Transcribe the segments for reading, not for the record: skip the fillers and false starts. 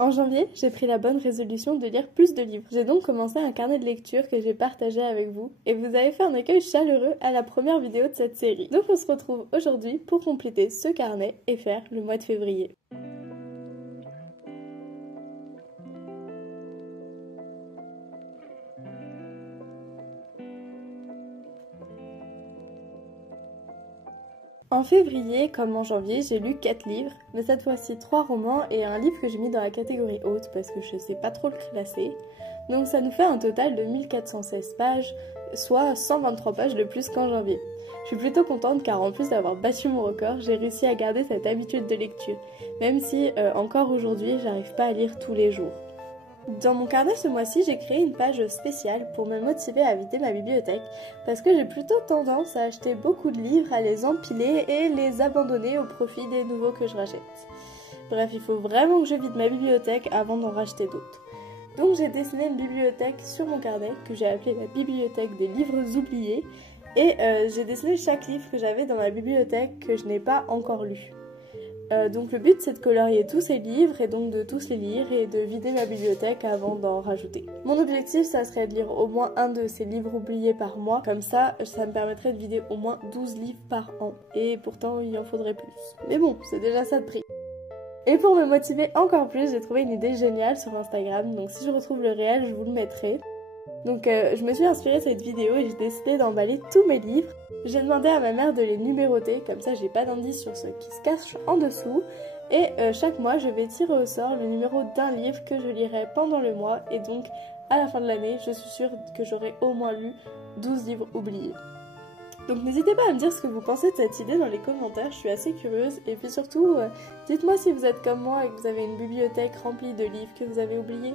En janvier, j'ai pris la bonne résolution de lire plus de livres. J'ai donc commencé un carnet de lecture que j'ai partagé avec vous et vous avez fait un accueil chaleureux à la première vidéo de cette série. Donc on se retrouve aujourd'hui pour compléter ce carnet et faire le mois de février. En février, comme en janvier, j'ai lu 4 livres, mais cette fois-ci 3 romans et un livre que j'ai mis dans la catégorie haute parce que je sais pas trop le classer. Donc ça nous fait un total de 1416 pages, soit 123 pages de plus qu'en janvier. Je suis plutôt contente car en plus d'avoir battu mon record, j'ai réussi à garder cette habitude de lecture, même si encore aujourd'hui j'arrive pas à lire tous les jours. Dans mon carnet ce mois-ci, j'ai créé une page spéciale pour me motiver à vider ma bibliothèque parce que j'ai plutôt tendance à acheter beaucoup de livres, à les empiler et les abandonner au profit des nouveaux que je rachète. Bref, il faut vraiment que je vide ma bibliothèque avant d'en racheter d'autres. Donc j'ai dessiné une bibliothèque sur mon carnet que j'ai appelée la bibliothèque des livres oubliés et j'ai dessiné chaque livre que j'avais dans ma bibliothèque que je n'ai pas encore lu. Donc le but c'est de colorier tous ces livres et donc de tous les lire et de vider ma bibliothèque avant d'en rajouter. Mon objectif ça serait de lire au moins un de ces livres oubliés par mois, comme ça me permettrait de vider au moins 12 livres par an et pourtant il en faudrait plus. Mais bon, c'est déjà ça de prix. Et pour me motiver encore plus, j'ai trouvé une idée géniale sur Instagram, donc si je retrouve le réel je vous le mettrai. Donc je me suis inspirée de cette vidéo et j'ai décidé d'emballer tous mes livres. J'ai demandé à ma mère de les numéroter, comme ça j'ai pas d'indice sur ce qui se cache en dessous. Et chaque mois je vais tirer au sort le numéro d'un livre que je lirai pendant le mois. Et donc à la fin de l'année, je suis sûre que j'aurai au moins lu 12 livres oubliés. Donc n'hésitez pas à me dire ce que vous pensez de cette idée dans les commentaires, je suis assez curieuse. Et puis surtout, dites-moi si vous êtes comme moi et que vous avez une bibliothèque remplie de livres que vous avez oubliés.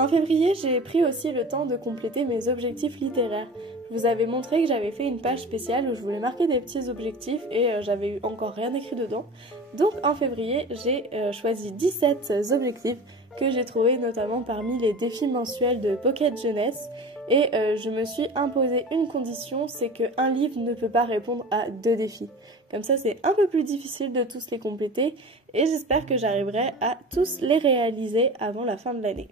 En février, j'ai pris aussi le temps de compléter mes objectifs littéraires. Je vous avais montré que j'avais fait une page spéciale où je voulais marquer des petits objectifs et j'avais encore rien écrit dedans. Donc en février, j'ai choisi 17 objectifs que j'ai trouvés notamment parmi les défis mensuels de Pocket Jeunesse. Et je me suis imposé une condition, c'est qu'un livre ne peut pas répondre à 2 défis. Comme ça, c'est un peu plus difficile de tous les compléter et j'espère que j'arriverai à tous les réaliser avant la fin de l'année.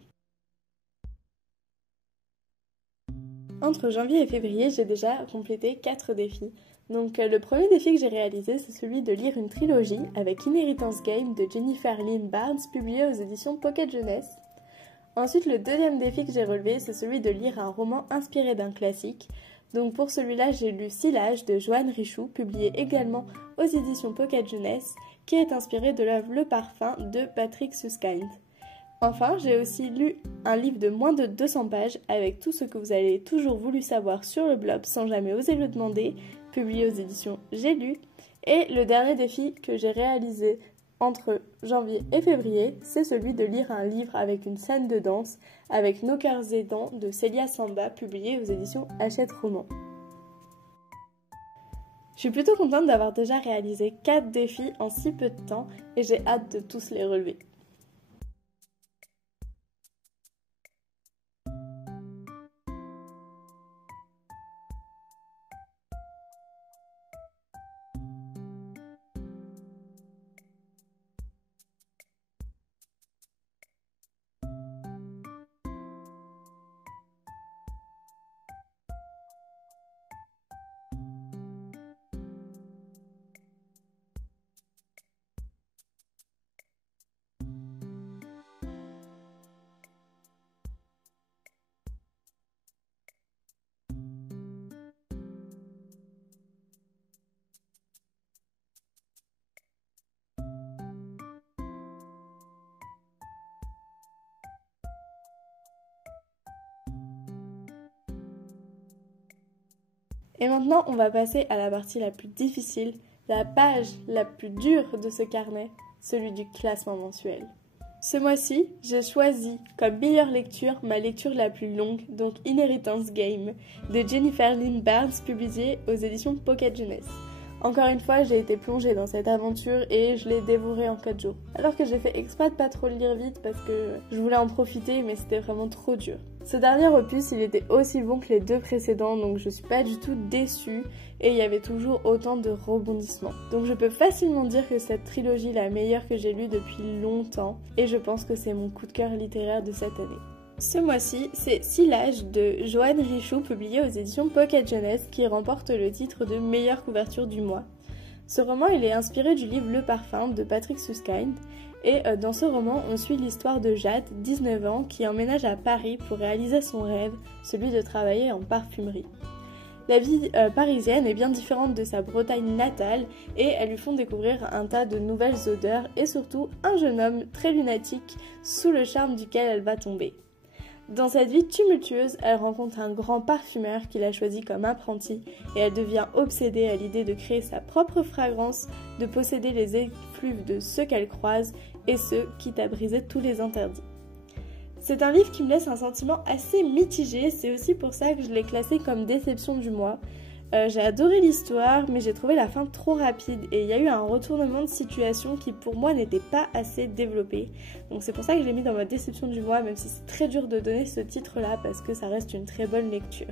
Entre janvier et février, j'ai déjà complété 4 défis. Donc le premier défi que j'ai réalisé, c'est celui de lire une trilogie avec Inheritance Game de Jennifer Lynn Barnes, publiée aux éditions Pocket Jeunesse. Ensuite, le deuxième défi que j'ai relevé, c'est celui de lire un roman inspiré d'un classique. Donc pour celui-là, j'ai lu Silage de Joanne Richoux, publié également aux éditions Pocket Jeunesse, qui est inspiré de l'œuvre Le Parfum de Patrick Suskind. Enfin, j'ai aussi lu un livre de moins de 200 pages avec tout ce que vous avez toujours voulu savoir sur le blog sans jamais oser le demander, publié aux éditions J'ai lu. Et le dernier défi que j'ai réalisé entre janvier et février, c'est celui de lire un livre avec une scène de danse avec Nos cœurs aidants de Célia Samba, publié aux éditions Hachette Roman. Je suis plutôt contente d'avoir déjà réalisé 4 défis en si peu de temps et j'ai hâte de tous les relever. Et maintenant, on va passer à la partie la plus difficile, la page la plus dure de ce carnet, celui du classement mensuel. Ce mois-ci, j'ai choisi comme meilleure lecture ma lecture la plus longue, donc Inheritance Game, de Jennifer Lynn Barnes, publiée aux éditions Pocket Jeunesse. Encore une fois, j'ai été plongée dans cette aventure et je l'ai dévorée en 4 jours. Alors que j'ai fait exprès de pas trop le lire vite parce que je voulais en profiter, mais c'était vraiment trop dur. Ce dernier opus, il était aussi bon que les deux précédents, donc je suis pas du tout déçue et il y avait toujours autant de rebondissements. Donc je peux facilement dire que cette trilogie est la meilleure que j'ai lue depuis longtemps et je pense que c'est mon coup de cœur littéraire de cette année. Ce mois-ci, c'est Sillage de Joanne Richoux, publié aux éditions Pocket Jeunesse, qui remporte le titre de meilleure couverture du mois. Ce roman, il est inspiré du livre Le Parfum de Patrick Süskind. Et dans ce roman, on suit l'histoire de Jade, 19 ans, qui emménage à Paris pour réaliser son rêve, celui de travailler en parfumerie. La vie parisienne est bien différente de sa Bretagne natale et elles lui font découvrir un tas de nouvelles odeurs et surtout un jeune homme très lunatique sous le charme duquel elle va tomber. Dans cette vie tumultueuse, elle rencontre un grand parfumeur qui l'a choisi comme apprenti et elle devient obsédée à l'idée de créer sa propre fragrance, de posséder les effluves de ceux qu'elle croise et ce, quitte à briser tous les interdits. C'est un livre qui me laisse un sentiment assez mitigé, c'est aussi pour ça que je l'ai classé comme déception du mois. J'ai adoré l'histoire, mais j'ai trouvé la fin trop rapide et il y a eu un retournement de situation qui pour moi n'était pas assez développé. Donc c'est pour ça que je l'ai mis dans ma déception du mois, même si c'est très dur de donner ce titre-là parce que ça reste une très bonne lecture.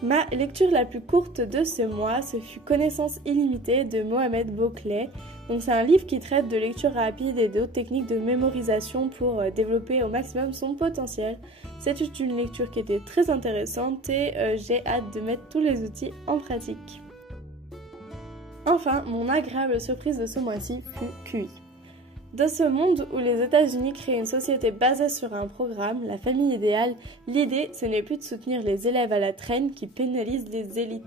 Ma lecture la plus courte de ce mois, ce fut Connaissance illimitée de Mohamed Bouclé. Donc c'est un livre qui traite de lecture rapide et d'autres techniques de mémorisation pour développer au maximum son potentiel. C'est une lecture qui était très intéressante et j'ai hâte de mettre tous les outils en pratique. Enfin, mon agréable surprise de ce mois-ci fut QI. Dans ce monde où les États-Unis créent une société basée sur un programme, la famille idéale, l'idée ce n'est plus de soutenir les élèves à la traîne qui pénalisent les élites.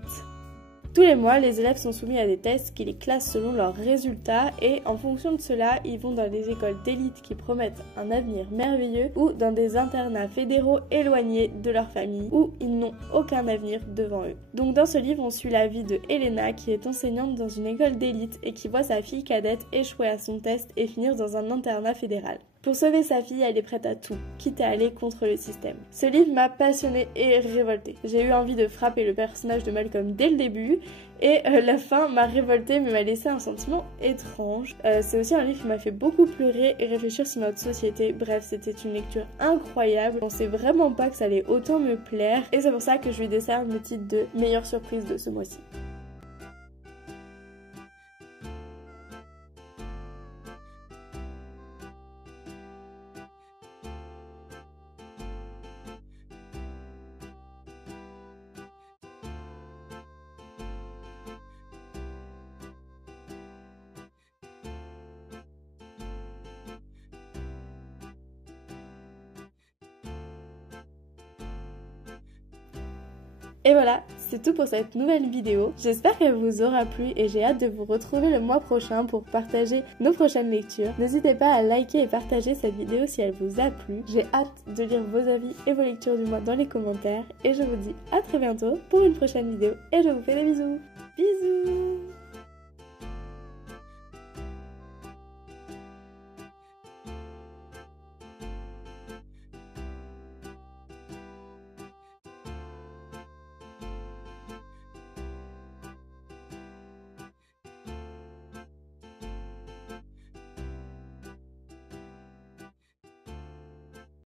Tous les mois, les élèves sont soumis à des tests qui les classent selon leurs résultats et en fonction de cela, ils vont dans des écoles d'élite qui promettent un avenir merveilleux ou dans des internats fédéraux éloignés de leur famille où ils n'ont aucun avenir devant eux. Donc dans ce livre, on suit la vie de Elena qui est enseignante dans une école d'élite et qui voit sa fille cadette échouer à son test et finir dans un internat fédéral. Pour sauver sa fille, elle est prête à tout, quitte à aller contre le système. Ce livre m'a passionnée et révoltée. J'ai eu envie de frapper le personnage de Malcolm dès le début, et la fin m'a révoltée mais m'a laissé un sentiment étrange. C'est aussi un livre qui m'a fait beaucoup pleurer et réfléchir sur notre société. Bref, c'était une lecture incroyable. Je pensais vraiment pas que ça allait autant me plaire, et c'est pour ça que je lui décerne le titre de meilleure surprise de ce mois-ci. Et voilà, c'est tout pour cette nouvelle vidéo. J'espère qu'elle vous aura plu et j'ai hâte de vous retrouver le mois prochain pour partager nos prochaines lectures. N'hésitez pas à liker et partager cette vidéo si elle vous a plu. J'ai hâte de lire vos avis et vos lectures du mois dans les commentaires. Et je vous dis à très bientôt pour une prochaine vidéo et je vous fais des bisous. Bisous!